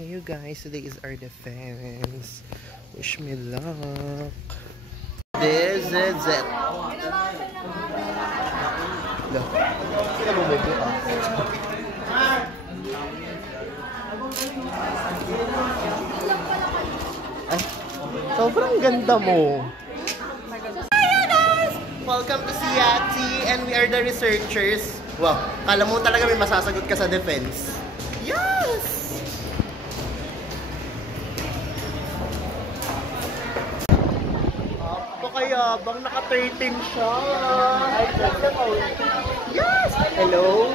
Hey you guys, today is our defense. Wish me luck. This is it. Look. Sino mo baby ka? Ay, sobrang ganda mo. Hi guys! Welcome to Siati and we are the researchers. Wow, kala mo talaga may masasagot ka sa defense. Yes! Kaya bang naka-13 siya? Yes! Hello?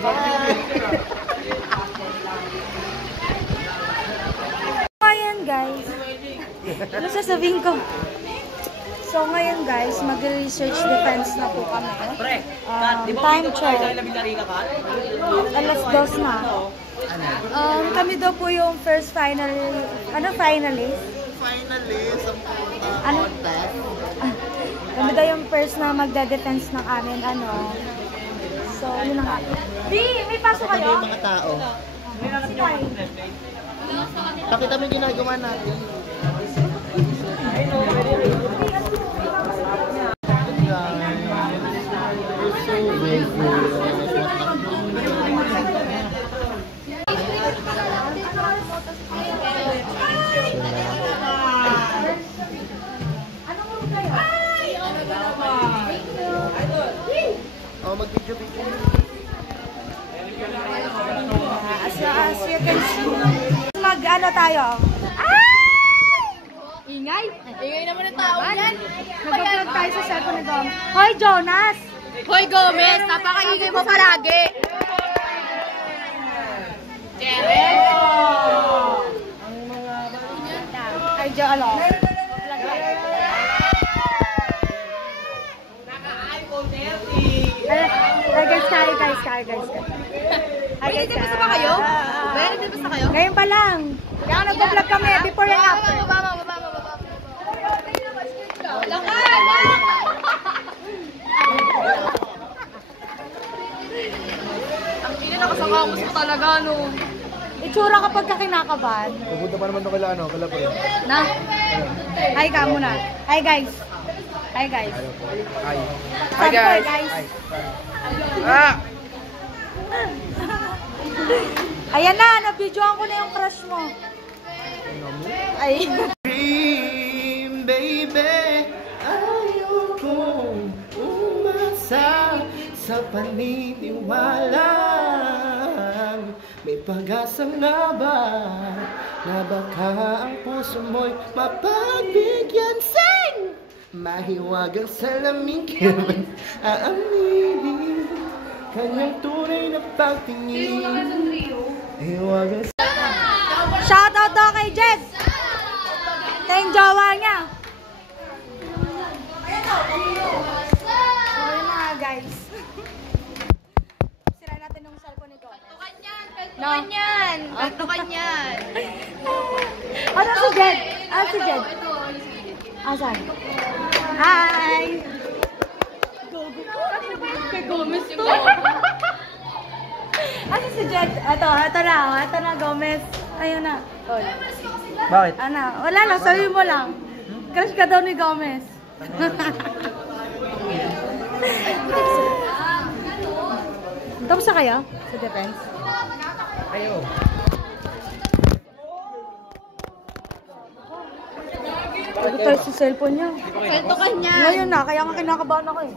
Hi! Ngayon guys, ano sasabihin ko? So ngayon guys, mag-research defense na po kami. Time check. Alas 2 na. Kami daw po yung first finalist. Finalist? Finalist ang contest. Kami daw yung first na magda-defense ng amin, So, yun na nga. Di, may pasok kayo? Yung mga tao. Pakita mo yung ginagawa natin. Mag-video-video. As you can see, tayo? Ingay! Ingay naman ang tao yan! Mag-vlog tayo sa cellphone ni Gomez. Hoy, Jonas! Hoy, Gomez! Napakaingay mo palagi! Jeren! Ay, Jolo. Hi guys. Ready ba sa kayo? Ready ba sa kayo? Ngayon pa lang. Kaya nag-vlog kami before and after. Baba. Lakan! Ang ina nakasangamos mo talaga, no? Itsura kapag kinakabahan. Pupunta pa naman ito kala pre. Na? Hi ka muna. Hi guys. Hi. Hi guys. Ayan na, nabidyoan ko na yung crush mo. Ay. Dream, baby, ayokong umasa sa paniniwalang may pag-asa nga ba na baka ang puso mo'y mapagbigyan sing mahiwagang salamin kaya aaminin kanyang tunay na pagtingin. Hiwagang Shoutout daw kay Jed. Ito yung jowa niya. Sorry mga guys. Sira natin yung cellphone nito. Kantukan yan! Ano si Jed? Asan? Hi! Kay Gomez yung Ano si Jed? Ito na, Gomez. Ayun na. Bakit? Wala lang, sabi mo lang. Crush ka daw ni Gomez. Tapos na kayo sa defense? Ayo. Ito tayo sa cellphone niya. Kantukan yan! Ngayon na, kaya nga kinakabahan ako eh.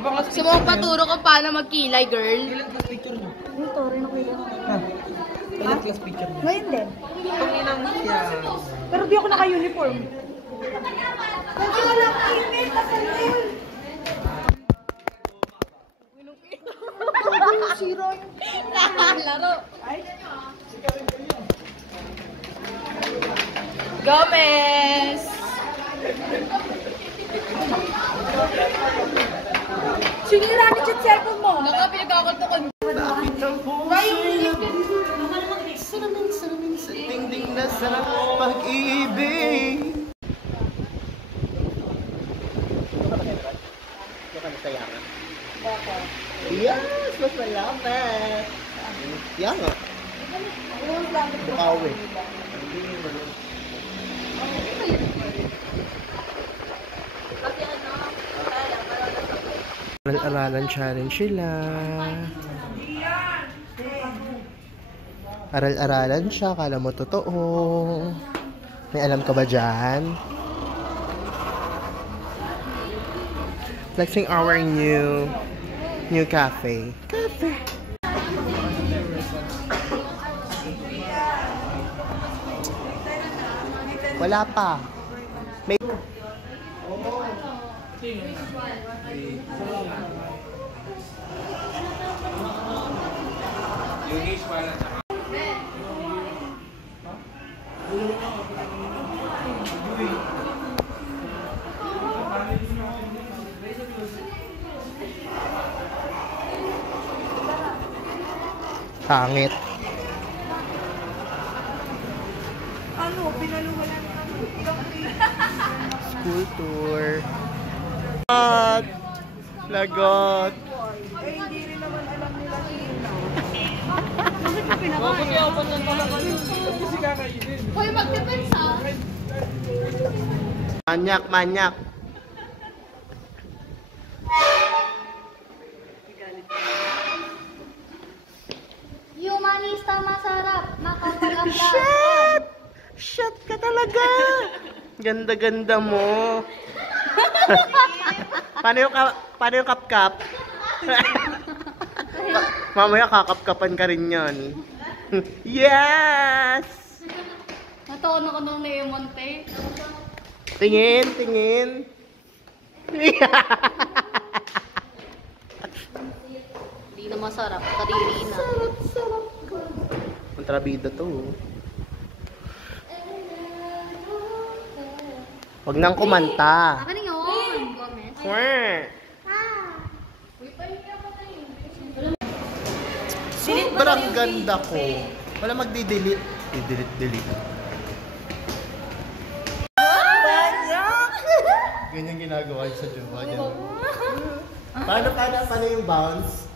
Gusto mo paturo kung paano magkilay, girl? Ito, rin ako yun. Ilan class picture mo? Ngayon din. Panginang siya. Pero di ako naka-uniform. Kasi wala akong email na cellphone. Zero. Laro! Gomez! Sinira ni Chet cellphone mo. Naka, pinagkakantukan. Bakit ang puso'y salamin sa tingting na sarap pag-ibig. Yes, mas malapit. Yan nga. Bukawi. Aral-aralan challenge sila. Aral-aralan siya, kala mo totoo. May alam ka ba dyan? Flexing our new cafe. Wala pa. May... Pangit. Ano, pinaluwalan School tour. Lagot. Ay, hindi rin naman alam nila Hoy, mag-defense ha? Manyak. Humanista masarap. Nakapag-apply. Shit ka talaga. Ganda-ganda mo. Paano yung kap-kap? Mamaya kakap-kapan ka rin yan. Yes! Nataon ako nung naimonte. Tingin. Hindi na masarap. Kadiri na. Sarap. Kontrabida to. Huwag nang kumanta. Akin yun, Gomez. Sobrang ganda ko. Wala magdi-delete. I-delete. Ganyan ginagawa sa jowa dyan. Paano yung bounce?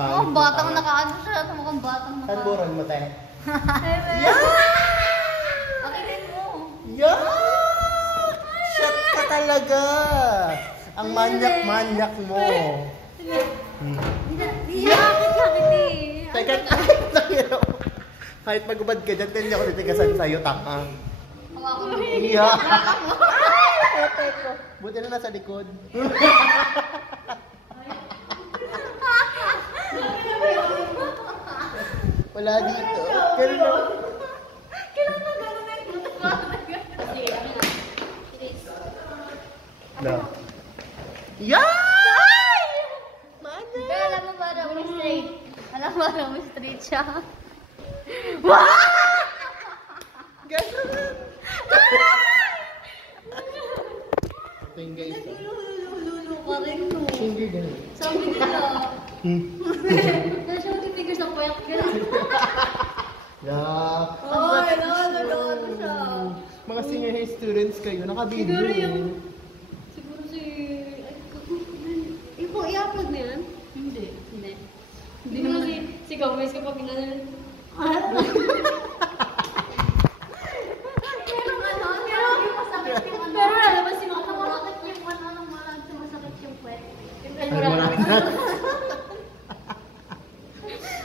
Mukhang batang nakaano siya. Mukhang batang nakaano. Tanburan mo, te. Akinin mo. Yeah! Shot ka talaga! Ang manyak-manyak mo. Teka, kahit magubad ka dyan, hindi ako titigasan sa'yo, taka. Hawakan mo. Yeah! Buti na nasa likod. Wala dito. Kailan na? Yay! Mana? Pero alam mo ba raw straight? Alam mo raw straight siya? Ganun. Ito yung guys. Lulu ka rin no. Hindi ganun. Sabi nila. Nasa yung fingers ng payat ka. Yeah. Ay, nakakaloon siya. Mga senior high students kayo, naka-video. Siguro si... Ipo, i-upload na yan? Hindi. Hindi naman si Gomez kapag ginanan. Pero alam ba si Mama masakit yung sumasakit yung puwet.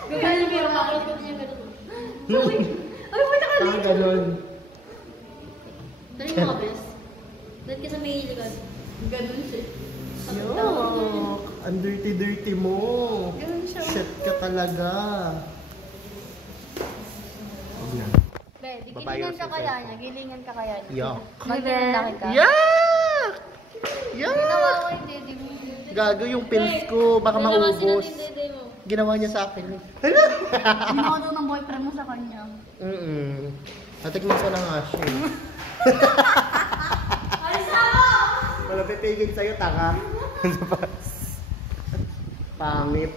Gagawin niya pero bakit ko niya gano'n. Ay, punta ka Ah, ganun. Dali mo ka, bes. Dali ka sa may iligan. Ganun siya. Yuck! Ang dirty-dirty mo. Ganun siya. Shit ka talaga. Huwag na. Be, di Babae gilingan o ka si kaya Sir? niya. Gilingan ka kaya niya. Yuck. Maglalaki ka. Yuck! Ginawa Yuck! ko yung dede mo. Gago yung pins ko. Baka maubos. Dede mo. Ginawa niya sa akin. Ginawa daw ng boyfriend mo sa kanya. Natikman ko na nga siya. Wala pipigil sa'yo, taka. Pangit.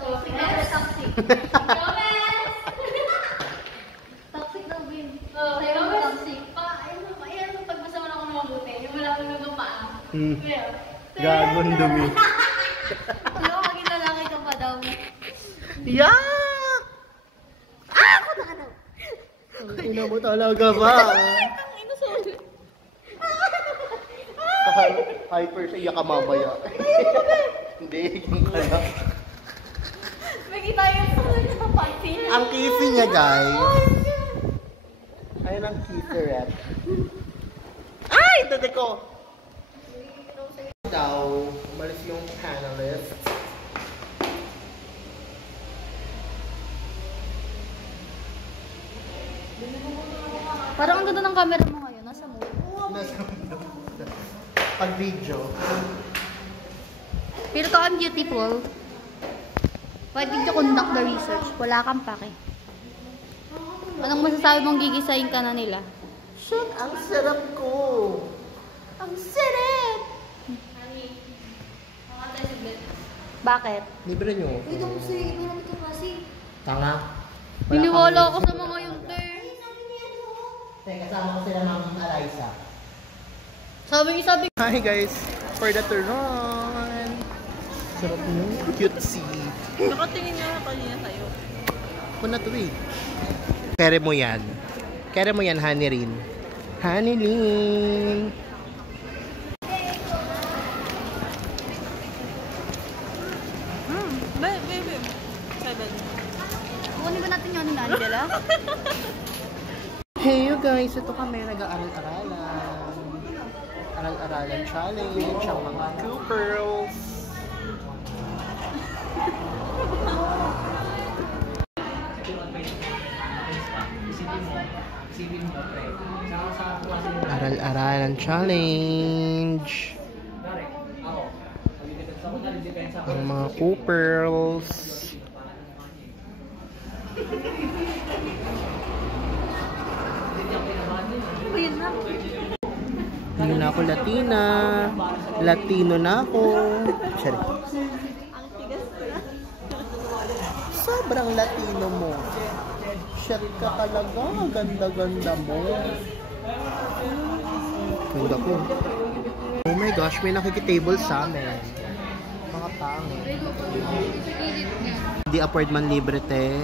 Toxic na toxic. Toxic daw, Bin. Oo, toxic. Ayan mo, pagbasa mo na ako ng mabuti. Yung wala akong nagapa. Gagong dumi. Ano, maging lalaki ka pa daw. Yak! Ah! Ang ina mo talaga ba? Hyper siya, iyak ka mamaya. Hindi, yung kaya. Magkita yung Ang kifi niya, guys. Ayun ang kifi rep. Ay! Dede ko! Daw, umalis yung panelist. Parang ang ganda ng camera mo ngayon. Nasa mo? Pag video. Pero to, I'm beautiful. Why did you conduct the research? Wala kang pake. Anong masasabi mong gigisahin ka na nila? Shit, ang sarap ko. Ang sarap! Bakit? Libre nyo. Ito kasi. Tanga. Hiniwala ako sa mga yun, te. Kasama ko sila Ma'am Eliza. Sabi. Hi guys, for the turon. Sarap nyo. Cutesy. Nakatingin nga kanina sa'yo. Ako na to eh. Kere mo yan. Kere mo yan, Honey Rin. Honey Rin. Baby. 7. Kukunin ba natin yun ni Angela? Hey you guys, ito kami nag-aaral-aralan. Aral-aralan challenge ang mga Coopers. Aral-aralan challenge. Ang mga Coopers. Hindi na ako Latina. Latino na ako. Sorry. Sobrang Latino mo. Shit ka talaga. Ganda-ganda mo. Ganda ko. Oh my gosh, may nakikitable sa amin. Mga pangit. Di apartment libre te.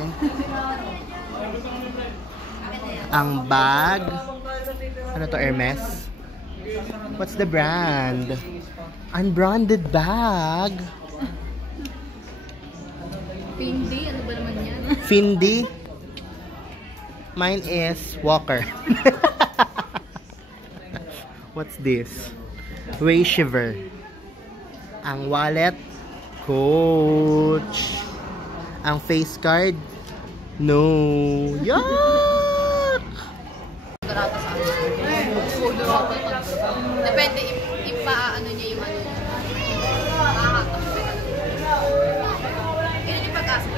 Ang bag. Ano to, Hermes? What's the brand? Unbranded bag. Pindi, ano ba naman yan? Findi. Mine is Walker. What's this? Way Shiver. Ang wallet, Coach. Ang face card, no. Yuck! Depende ipaano niya yung ano. Yun yung pag-asa.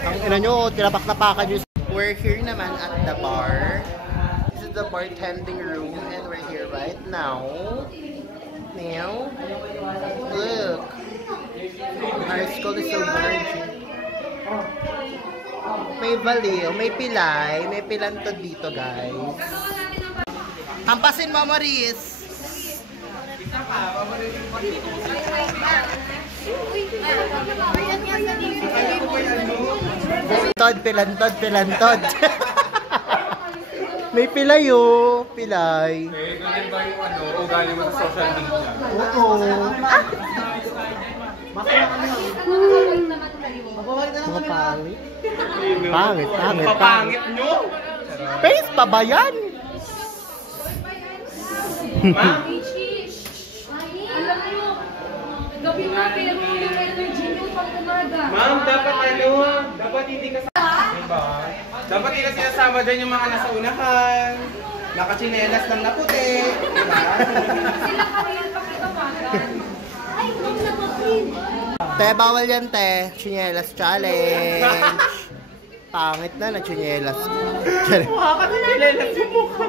Ang ina nyo, tinapak-tapakan nyo. We're here naman at the bar. This is the bartending room and we're here right now. Look. Our school is so virgin. May baliw, may pilay, may pilantod dito, guys. Hampasin mo, Maris. Pilantod. May pilay, oh. Pilay. Ganyan ba yung ugali mo sa social media? Oo. Mga pangit. Pangit. Papangit nyo? Face pa ba yan? Ma'am? Gabi mo, pero yung energy nyo pag umaga. Ma'am, dapat hindi ka sa... Diba? Dapat hindi ka sinasama dyan yung mga nasa unahan. Nakachinelas lang na puti. Diba? Sila kami yung pakitawagan. Ay, huwag na kapin. Te, bawal yan, te. Chinelas challenge. Pangit na chinelas. Chinelas yung mukha.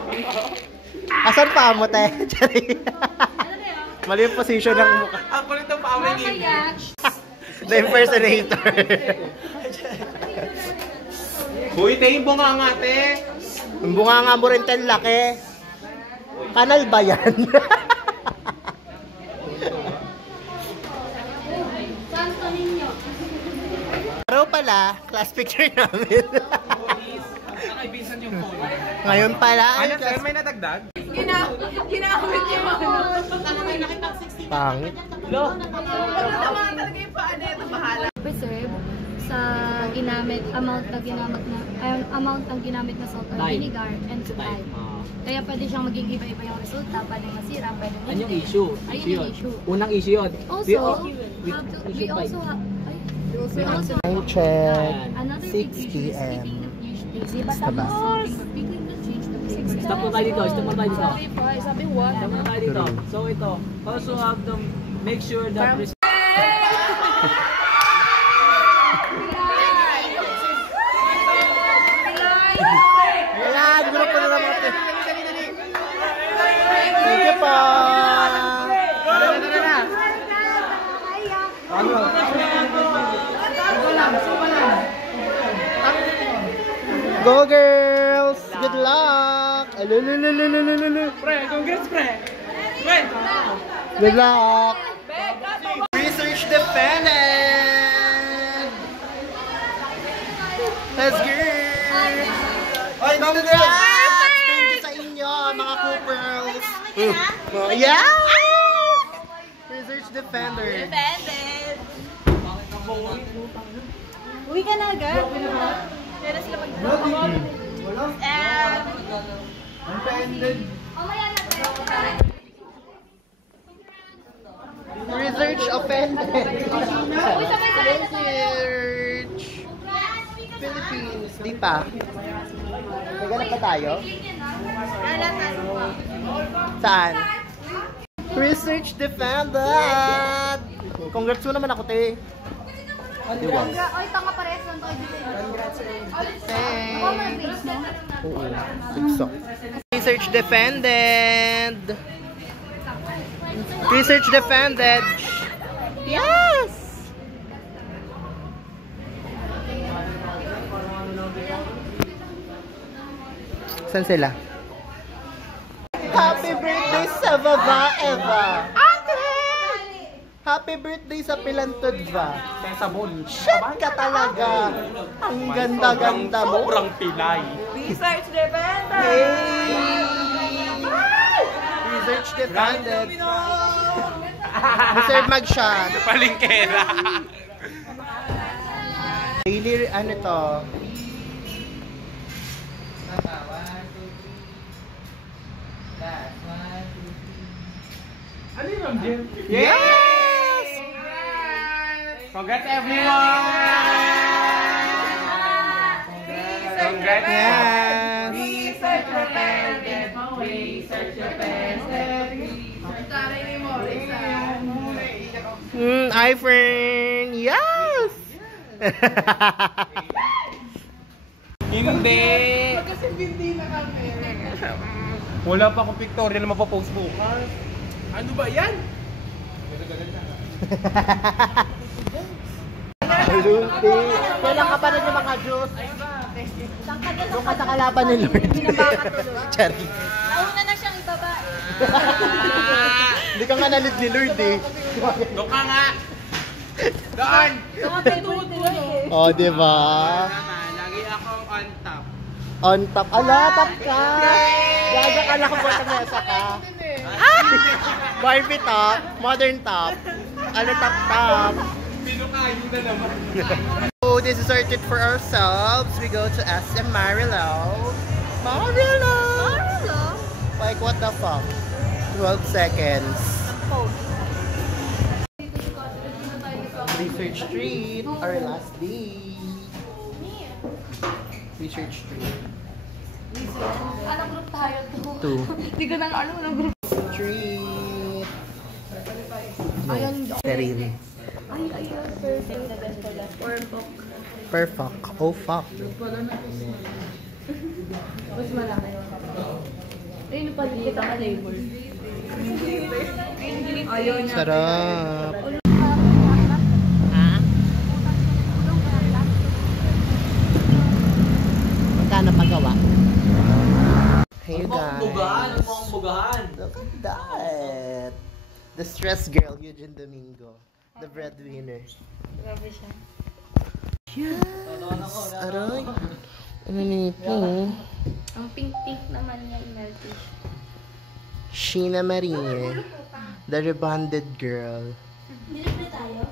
Asan pa mo, te? Mali yung position ng mukha. Ako nito pa ang ngipin. The impersonator. Uy, te, yung bunga nga, te. Ang bunga nga mo rin, te, laki. Kanal ba yan? last picture namin. Nakaibisan yung phone. Ngayon pala. Ano, sir? May nadagdag? Ginamit niya mo. Pangit. Preserve sa ginamit, amount ng ginamit na salt or vinegar and time. Kaya pwede siyang maging iba-iba yung resulta, pwedeng masira, pwedeng hindi. Ano yung issue? Ayun yung issue. Unang issue yun. Also, we also Time check. another 6 big issue is p.m. keeping the fish tasty. Taba. Picking the change the basics. Stop mo tayo dito. Stop mo tayo dito. Sabi what? Stop mo tayo dito. So ito, also have to make sure that Ayan, grupo na lang natin. Thank you po. Go girls! Good luck! Alululululululu. Pre, congrats pre! Pre! Good luck! Research defended! Let's go! Ay, congrats! Thank you sa inyo, mga Coopers! Yeah! Research defender! Uwi ka na agad. Research offended! Research! Philippines! Di pa? Naghanap pa tayo? Saan? Research defended! Congrats mo naman ako, te. Diba? Ay, tanga pares lang tayo dito. Thanks! Oo. Tikso. Research defended! Research defended! Yes! Saan sila? Happy birthday sa Baba Eva! Happy birthday sa Pilantodva! Sesabon. Shit ka talaga! Ang ganda-ganda mo! Sobrang pilay. Research defender. Hey! Research defended! Reserve mag-shot! Palingkera. Daily, ano to? Ano yun, Jim? Yes! Congrats everyone! Congrats! Yes! Research defended. Research defended. iPhone! Yes! Hindi! Wala pa akong pictorial na mapapost bukas. Ano ba yan? Lupi! Kailan ka pa rin yung mga Diyos? Doon ka sa kalaban ni Lord. Chari. Nauna na siyang ibaba. Hindi ka nga nalit ni Lord eh. Doon ka nga! Doon! Oh, diba? Lagi akong on top. On top. Ala, top ka! Gaga ka lang kung bata mesa ka. Barbie top, modern top. Ano top? Pinukayo na naman. So, this is our treat for ourselves. We go to SM Marilao. Marilao! Like, what the fuck? 12 seconds. Research treat, our last day. Research treat. Anong group tayo to? 2. Hindi ko na alam anong group. Treat. Ayun. Serene. Ay, ayun. Perfect. Perfect. Oh, fuck. Mas malaki. Ayun yung paligid ang label. Ayun. Sarap. Magkano pagawa? Hey guys. bugahan. Look at that. The stress girl, Eugene Domingo. The breadwinner. Grabe siya. Yes! Aray! Ano nito? Ang pink-pink naman niya, melty. Sheena Marie. The rebonded girl. Dilibre tayo?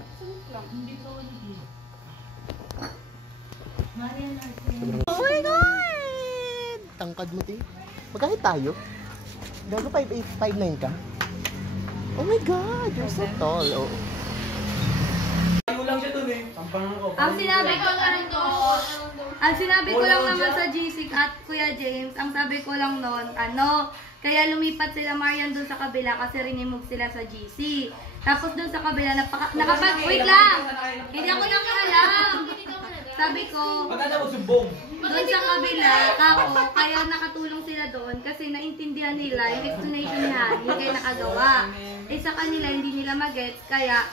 Oh my God! Tangkad mo, te. Magkahit tayo? Gago 5'8", 5'9" ka? Oh my God! You're so tall. Oh. Ang sinabi ko lang naman sa GC at Kuya James, ang sabi ko lang noon, kaya lumipat sila Marian dun sa kabila kasi rinimove sila sa GC. Tapos dun sa kabila, wait lang! Hindi ako nakialam! Sabi ko, dun sa kabila, kaya nakatulong sila doon kasi naintindihan nila yung explanation niya, hindi kayo nakagawa. Sa kanila, hindi nila magets, kaya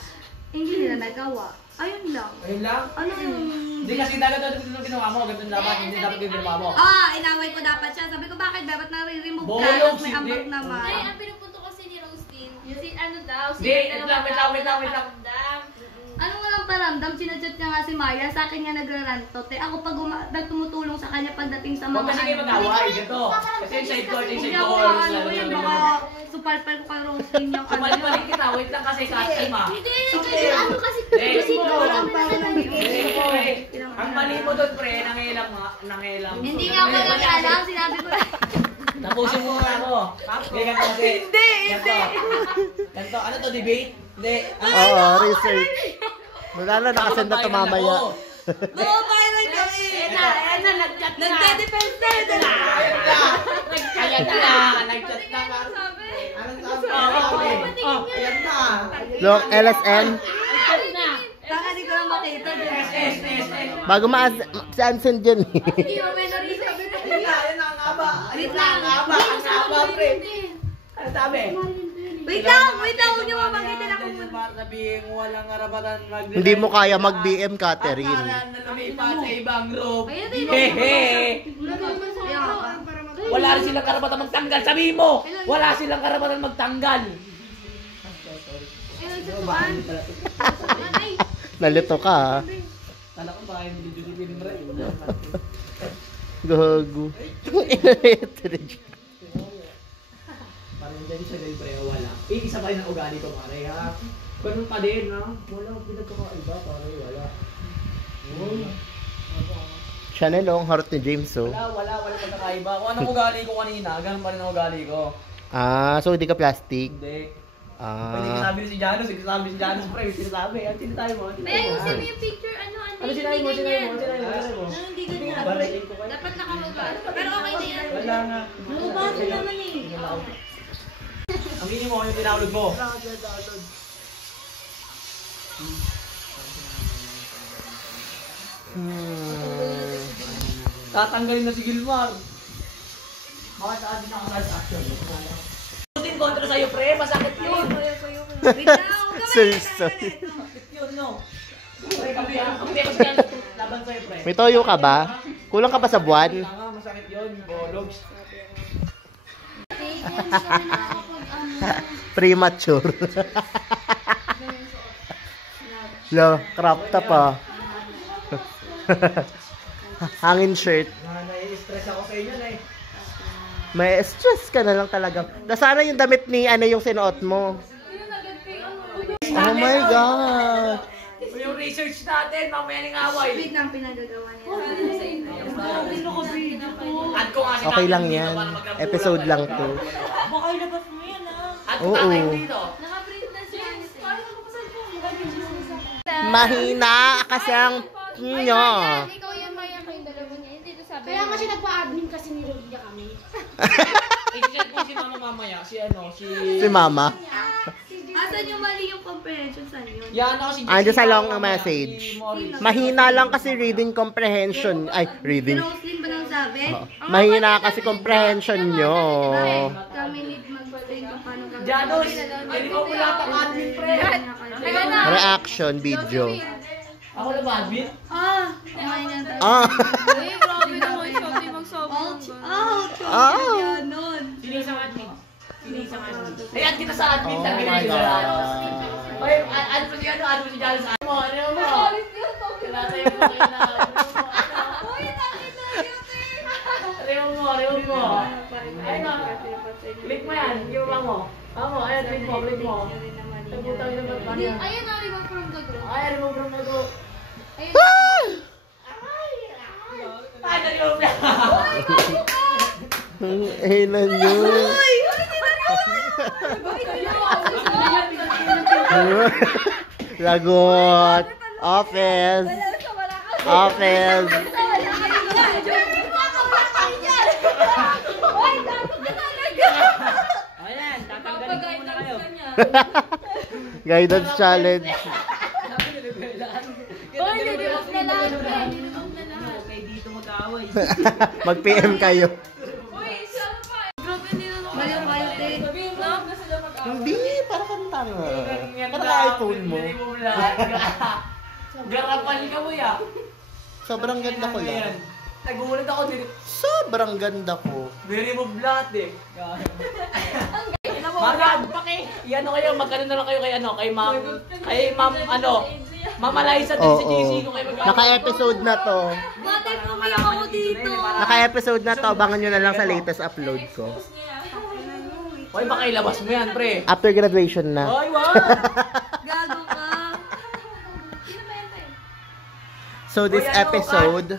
hindi nila nagawa. Ayun lang. Ayun lang? Ano yung... Hindi kasi dapat ito ginawa mo, ganun dapat, hindi dapat yung ginawa mo. Inaway ko dapat siya. Sabi ko, bakit ba? Ba't nare-remove ka? Bolong, Tapos may hindi. ambag naman. Ay, ang pinupunto kasi ni Rostin, si ano daw, si Hindi, wait lang. Ano walang paramdam? Sinadjat niya nga si Maria. Sa akin niya nagrarantot. Ako pag tumutulong sa kanya pagdating sa mga... Huwag kasi kayo mag-away, ganito. Kasi yung side court, yung Hindi side ako court. ano yun. Baka supalpal ko kay Rostin yung ano. Sumalit kita, wait lang kasi cut time ah. Hindi, kasi ano kasi, Hindi, Walang parang pre. Ang mali mo doon, pre, nangilang. Hindi niya ako nag-alam. Sinabi ko lang. Tapusin mo nga ako. Hindi, ganito kasi. Hindi. Ganito, ano to, debate? Hindi. Oo, research. Wala na, nakasend na tumamaya. Oo, viral kami. Ayan na, nag-chat na. Nagde-defense na. Ayan na, nag-chat na nga. Anong sabi? Ayan na. Look, LSN. Baka di ko lang makita. Bago si Anson dyan eh. Hindi mo may na-research. Ayan na, ang haba. Wait lang. Ang haba, pre. Ano sabi? Wait lang. Huwag niyo mamagitin ako muna. Sabihin walang karapatan mag- Hindi mo kaya mag-BM, Catherine. Akalan na lumipat sa ibang group. Ayun, ayun. Hehe. Wala rin silang karapatan magtanggal. Sabihin mo, wala silang karapatan magtanggal. Nalito ka ha. Kala ko ba yung dudulipin mo rin. Gago. Parang dyan siya dahil pre, wala. Isa pa rin ang ugali ko, pare, ha? Ganun pa din, ha? Wala akong pinagkakaiba, pare, wala. Chanel oh, ang heart ni James oh. Wala pagkakaiba. Kung anong ugali ko kanina, ganun pa rin ang ugali ko. So hindi ka plastic? Hindi. Hindi sinabi ni si Janus, sinasabi si Janus, pre, sinasabi. Ang sinasabi mo, May ayusin mo yung picture, ano sinabi mo? Hindi ganyan. Barating ko kayo. Dapat nakamubad. Pero okay na yan. Wala nga. Lumabasa naman eh. Ang mo yung tinawag mo. Tatanggalin na si Gilmar. Bakit hindi na ako action? Putin kontra sa'yo, pre. Masakit yun. Wait lang. Seriously. Masakit yun, no? Pre, kami ha. Ang teko siya laban sa'yo, pre. May toyo ka ba? Kulang ka ba sa buwan? Tanga, masakit yun. Bologs. Premature. Lo, crop top ah. Hangin shirt. Nai-stress ako sa inyo, eh. May stress ka na lang talaga. Nasana yung damit ni ano yung sinuot mo? Oh my God! Yung research natin, mamaya ng away. Wait lang, pinagagawa niya. Add ko nga si Okay Tatay lang dito yan. para magkabulan. Episode lang to. Baka ilabas mo yan Add ko Oo. Tatay dito. Nakaprint na siya. Mahina kasi ang nyo. Ikaw yan, Maya, kayong dalawa niya. Hindi to sabi. Kaya kasi nagpa-admin kasi niya kami. I-check mo si mama mamaya. Si Si Mama. Asan yung mali yung comprehension sa yun? Yan ako si Andiyan sa long mamaya, message. si Morris. Mahina lang kasi reading comprehension. Ay, Si reading. Roslyn ba nang sabi? Mahina kasi comprehension nyo. Kami need mag-train kung paano gagawin. Janus, hindi mo wala pang admin, pre. Reaction video. Ako na ba admin? Kumain yan tayo. Grabe naman siya. Di magsabi. Nun. Sino isang admin? Ayan kita sa admin. Oh talaga my dito. God. Ay, ano mo si Janus? Ano mo? Wala tayo Rewan mo. Ayun na. Click mo yan. Yung mo. Ayun, click mo. Nagputang yun naman pa niya. Ayun na, remove from the group. Ay, remove from the group. Ayun Ay, na-remove na. Ang ilan yun. Lagot. Office. Office. Ayan, tatanggalin ko muna kayo. Guidance challenge. Oy, remove na lahat. Okay, dito mo kaaway. Mag-PM kayo. Hindi, para kang tanga. Para iPhone mo. Garapan ka mo ya. Sobrang ganda ko lang. Nagulat ako. Sobrang ganda ko. Ni-remove lahat eh. Marag, iyan kayo, magkano na lang kayo kay ma'am, Ma'am Eliza din si JC kung kayo magkano. Naka-episode na to. Bakit pumiyak ako dito? Naka-episode na to. Abangan nyo na lang sa latest upload ko. Hoy, baka ilabas mo yan, pre. After graduation na. Hoy, wag! Gago ka. So this episode,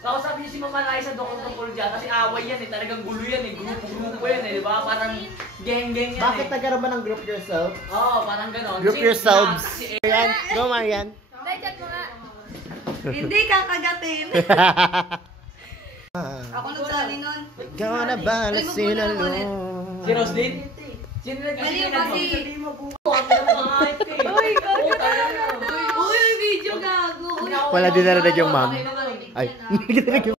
Kausap niyo si Ma'am Eliza doon tungkol dyan kasi away yan eh, talagang gulo yan eh, grupo yan eh, di ba? Parang gang-gang yan bakit eh. nagkaroon ba ng group yourself? Oo, parang ganon. Group yourselves. Marian, go Marian. Dahil chat mo nga. Hindi kakagatin. Ako nagsali nun. Ikaw na ba na sinalo? Si Rose din? Sino Mali yung kasi. Uy, Uy, video gago. Wala din narinig yung mom. Ay, hindi narinig yung